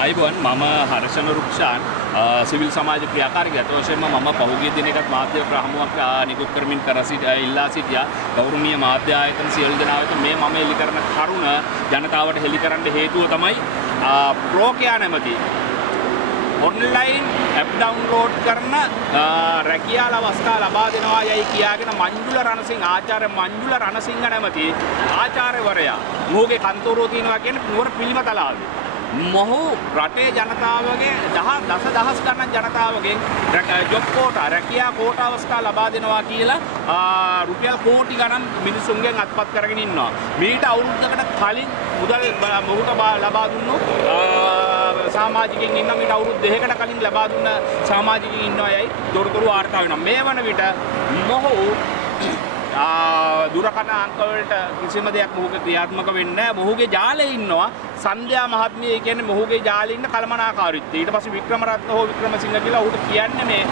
අයිබෝන් මම හර්ෂණ රුක්ෂාන් සිවිල් සමාජ ක්‍රියාකාරී ගත වශයෙන්ම මම පහුගිය දිනකත් මාධ්‍ය ප්‍රහමුවක් නිකුත් කරමින් ඉල්ලා සිටියා ගෞරවනීය මාධ්‍ය ආයතන සියලු දෙනා වෙත මේ මම එලි කරන කරුණ ජනතාවට හෙළි කරන්න හේතුව තමයි ප්‍රෝකියා නැමැති ඔන්ලයින් ඇප් ඩවුන්ලෝඩ් කරන රැකියාල අවස්ථා ලබා දෙනවා යයි කියාගෙන මංජුල රණසිංහ ආචාර්ය මංජුල රණසිංහ නැමැති ආචාර්යවරයා මොහුගේ කන්තෝරුව තියෙනවා කියන්නේ නුවර පිළිමතලාවේ මොහු රටේ ජනතාවගේ දසදහස් ගණන් ජනතාවගෙන් ජොබ් කෝටා රැකියා කෝටා අවස්ථා ලබා දෙනවා කියලා රුපියල් කෝටි ගණන් මිනිසුන්ගෙන් අත්පත් කරගෙන ඉන්නවා. මීට අවුරුද්දකට කලින් මුදල් මොහුට ලබා දුන්නු සමාජිකයින් ඉන්න මීට අවුරුදු 2කට කලින් ලබා දුන්න සමාජිකයින් ඉන්නවා යයි දොරටුරු වාර්තා වෙනවා. මේ වන විට මොහු දුරකථන අංක වලට කිසිම දෙයක් මොහුගේ ක්‍රියාත්මක වෙන්නේ නැහැ. මොහුගේ ජාලේ ඉන්නවා සන්ධ්‍යා මහත්මිය කියන්නේ මොහුගේ ජාලේ ඉන්න කළමනාකාරීත්වය. ඊට පස්සේ වික්‍රමරත්න හෝ වික්‍රමසිංහ කියලා ඔහුට කියන්නේ මේ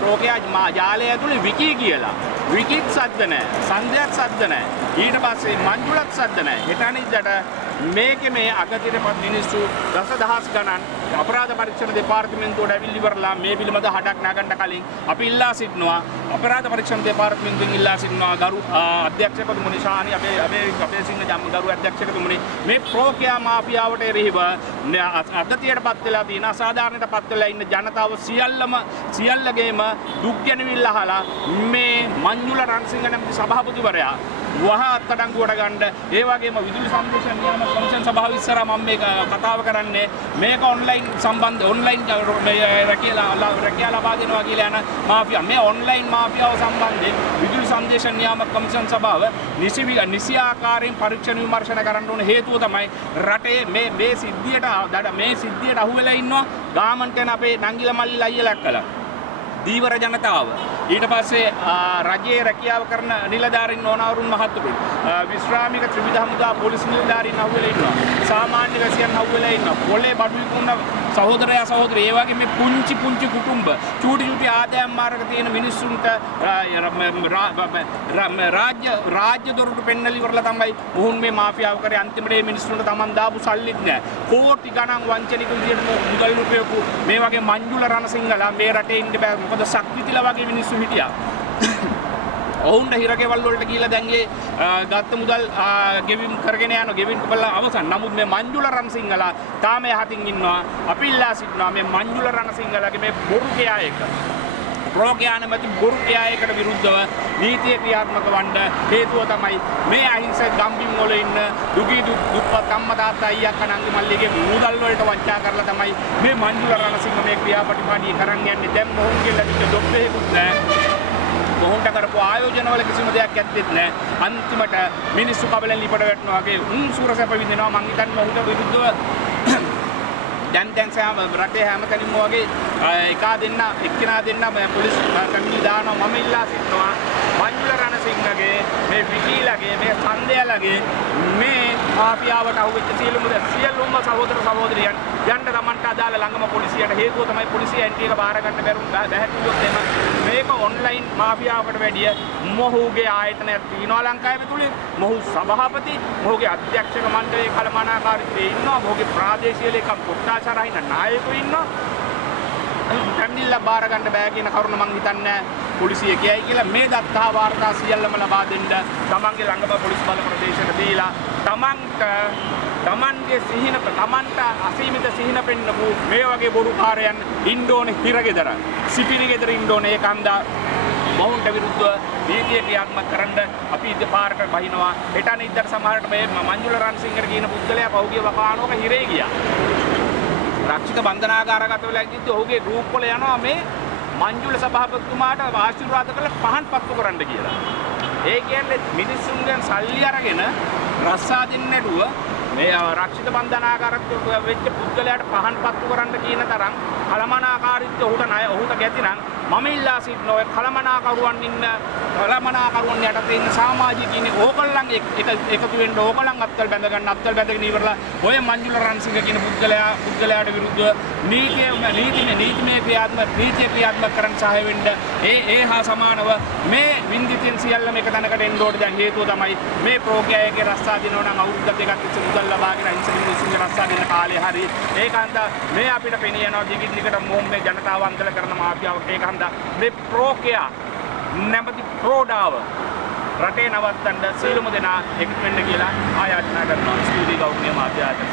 ප්‍රෝකියා ජාලය ඇතුලේ විකී කියලා. විකීත් සද්ද නැහැ. සන්ධ්‍යාත් සද්ද නැහැ. ඊට පස්සේ මංජුලත් සද්ද නැහැ. හෙටනිද්දට මේකේ මේ අගතිරපත් මිනිස්සු දසදහස් ගණන් අපරාධ පරීක්ෂණ දෙපාර්තමේන්තුවට ඇවිල්ලි ඉවරලා මේ පිළිබඳ හඩක් නගන්න කලින් අපි ඉල්ලා සිටිනවා අපරාධ පරීක්ෂණ දෙපාර්තමේන්තුවෙන් ඉල්ලා සිටිනවා ගරු අධ්‍යක්ෂකතුමනි ශානි අපේ සිංහ ජම්ගරු අධ්‍යක්ෂකතුමනි මේ ප්‍රෝකියා මාෆියාවට එරෙහිව අගතියටපත් වෙලා තියෙන අසාධාරණයටපත් වෙලා ඉන්න ජනතාව සියල්ලගේම දුක් ගැනවිල්ල අහලා මේ මංජුල රණසිංහ නැමැති සභාපතිවරයා වහ අත්අඩංගුවට ගන්න ඒ වගේම විදුලි සම්ප්‍රේෂණ නියාමක කොමිෂන් සභාව ඉස්සරහා මම මේක කතාව කරන්නේ මේක ඔන්ලයින් සම්බන්ධ ඔන්ලයින් රැකියාව ලබා දෙනවා කියලා යන මාෆියා මේ ඔන්ලයින් මාෆියාව සම්බන්ධයෙන් විදුලි සම්ප්‍රේෂණ නියාමක කොමිෂන් සභාව නිසි ආකාරයෙන් පරීක්ෂණ විමර්ශන කරන්න ඕන හේතුව තමයි රටේ මේ සිද්ධියට අහු වෙලා ඉන්නවා ගාමන්ට යන අපේ නංගිල මල්ලිලා අයියලා එක්කලා දීවර ජනතාව ඊට පස්සේ රජයේ රැකියාව කරන නිලධාරීන් ඕනවරුන් මහත්තුරුන් විශ්‍රාමික ත්‍රිවිධ හමුදා පොලිස් නිලධාරීන් අහුවෙලා ඉන්නවා සාමාන්‍ය වැසියන් අහුවෙලා ඉන්නවා පොලේ බඩු විකුණන සහෝදරයා සහෝදරිය ඒ වගේ මේ පුංචි කුටුම්බ චූටි ආදායම් මාර්ග තියෙන මිනිස්සුන්ට රාජ්‍ය දොරටු පෙන්නලි කරලා තමයි උහුන් මේ මාෆියාව කරේ අන්තිමට මේ මිනිස්සුන්ට Taman දාපු සල්ලිත් නෑ කෝටි ගණන් වංචනික විදියට මුදල් රුපියල් මේ වගේ මංජුල රණසිංහලා මේ රටේ ඉන්න බෑ මොකද සක්විතිලා වගේ මිනිස්සු හිටියා ඔවුන්ට හිරගෙවල් වලට ගිහිල්ලා දැන් ගත්ත මුදල් ගෙවිම් කරගෙන යනවා ගෙවිම් කළා අවසන්. නමුත් මේ මංජුල රණසිංහලා තාම යහතින් ඉන්නවා. අපි ඉල්ලා සිටිනවා මේ මංජුල රණසිංහලාගේ මේ බොරු කියා එක ප්‍රෝකියා නැමැති බොරු කියා එකට විරුද්ධව නීතිය ක්‍රියාත්මක වන්න හේතුව තමයි මේ අහිංසක ගම්බිම් වල ඉන්න දුගී දුප්පත් අම්මා තාත්තා අයියා නංගි මල්ලිගේ මුදල් වලට වංචා කරලා තමයි මේ මංජුල රණසිංහ මේ ක්‍රියාපටිපාටිය කරන් යන්නේ. දැන් මොහුන්ගේ ලැබිච්ච ජොබ් එකකුත් නැහැ. මොහොන්ට කරපු ආයෝජනවල කිසිම දෙයක් ඇත්තෙත් නැහැ. අන්තිමට මිනිස්සු කබලෙන් ලිපට වැටෙනවා වගේ සූරසැප විඳිනවා. මං හිතන්නේ මොහොන්ට විරුද්ධව දැන් සෑම රටේ හැමතැනම වගේ එක්කෙනා දෙන්න පොලිස් කමිටු දානවා. මම ඉල්ලා සිටිනවා මංජුල රණසිංහගේ මේ විකීලගේ මේ සන්දයාලගේ මේ මාෆියාවට අහුවෙච්ච සියලුම සහෝදර සහෝදරියන් යන්න Tamanට අදාළ ළඟම පොලිසියට හේතුව තමයි පොලිසිය ඇන්ටි එක බාර ගන්න බැහැ මේක ඔන්ලයින් මාෆියාවකට වැඩිය මොහුගේ ආයතනයක් තියෙනවා ලංකාවේ තුලින් මොහු සභාපති මොහුගේ අධ්‍යක්ෂක මණ්ඩලයේ කළමනාකාරීත්වයේ ඉන්නවා මොහුගේ ප්‍රාදේශීය ලේකම් කොට්ටාචාරහින නායකයෝ ඉන්නවා කැමිල්ලා බාර ගන්න බෑ කියන කරුණ මං හිතන්නේ පොලිසිය කියයි කියලා මේ දත්තා වාර්තා සියල්ලම ලබා දෙන්න තමන්ගේ ළඟම පොලිස් බල ප්‍රදේශයට දීලා තමන්ගේ තමන්ට අසීමිත සිහින පෙන්නපු මේ වගේ බොරුකාරයන් ඉන්න ඕනේ හිරගෙදර සිපිරි ගෙදර ඉන්න ඕනේ ඒ කන්දා මොහුන්ට විරුද්ධව නීතිය ක්‍රියාත්මක කරන්න අපි පාරට බහිනවා හෙටන ඉදතර සමහරට මේ මංජුල රණසිංහට කියන පුද්ගලයා පහුගිය වකානුවක හිරේ ගියා රක්ෂිත බන්ධනාගාරගත වෙලා ඉඳිද්දි ඔහුගේ ගෲප් වල යනවා මේ මංජුල සභාපතිතුමාට ආශිර්වාද කරලා පහන් පත්තු කරන්න කියලා. ඒ කියන්නේ මිනිස්සුන්ගෙන් සල්ලි අරගෙන රස්සා දෙන්නේ නැතුව මේ රක්ෂිත බන්ධනාගාරගත වෙච්ච පුද්ගලයාට පහන් පත්තු කරන්න කියන තරම් කලමනාකාරීත්වය ඔහුට ගැති නම් මම ඉල්ලා සිටිනවා ඔය කලමනාකරුවන් යටතේ ඉන්න සමාජිකයින් ඕගොල්ලන් එකතු වෙන්න ඕගොල්ලන් අත්වල බැඳ ගන්න අත්වල බැඳගෙන ඉවරලා ඔය මංජුල රන්සිංහ කියන පුද්ගලයාට විරුද්ධව නීතිමය ක්‍රියාත්මක කරන්න සහාය වෙන්න ඒ හා සමානව මේ වින්දිතෙන් සියල්ලම එක තැනකට එන්න ඕනේ. දැන් හේතුව තමයි මේ ප්‍රෝග්‍රෑමයේ රස්සා දිනව නම් අවුරුද්ද දෙකක් තිස්සේ මුදල් ලබාගෙන අහිංසක මිනිස්සුන්ගේ රස්සා දෙන කාලේ හරි ඒකන්ද මේ අපිට පෙනී යනවා දිගින් දිගට මේ ජනතාව අන්තල කරන මාෆියාවක්. ඒකන්ද මේ ප්‍රෝග්‍රෑ නැමැති ප්‍රෝඩාව රටේ නවත්තන්න සියලුම දෙනා එක් වෙන්න කියලා ආයාචනා කරනවා. ස්තුතියි ගෞරවනීය මාධ්‍ය ආයතන